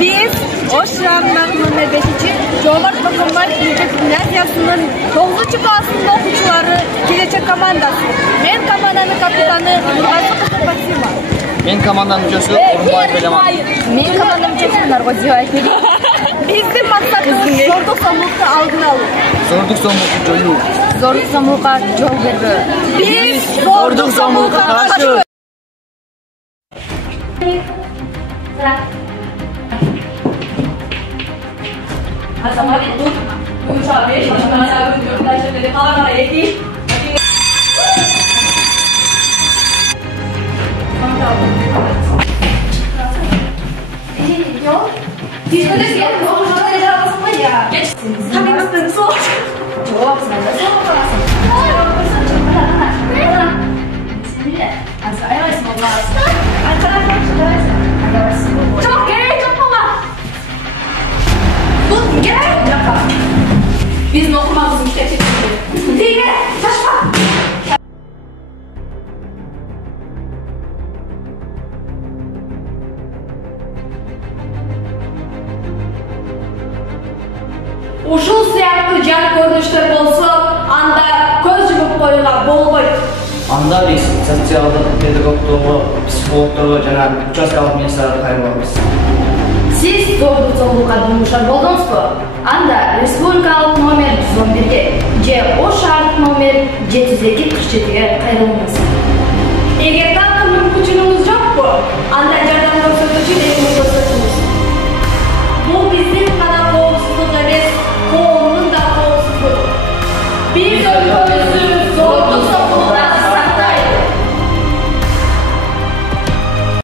Biz Oşram'dan номер 5. Жомарт Бакымбаев мектеп гимназиясынын 9-чы классында окуучулары келечек командасы. Мен команданын капитаны Нургазыкова Фатима. Мен команданын мүчөсү Орунбаев Элеман. Мен команданын мүчөсү Наргозиева Айкели. Биздин максатыбыз зордук зомбулукту алдын алуу. Зордук зомбулукту жоюу. Зордук зомбулукка жол бербөө. Биз зордук зомбулукка каршы. Biz okumamızın müşterisi. Değil mi? Taşma. Ушул сыяктуу жан көрүнүштөр болсо, анда көз жумуп коюуга болбойт. Анда биз социалдык педагогторго, психологторго жана участкалык министрлерге кайрылабыз. Siz zorluk zorlukka durmuşlar boldunuzmu? Anda Respublikalık номер 111'ge, je o şartlık номер 702-47'ge kaydolunuz. Eğer tanrı mümkünçünüz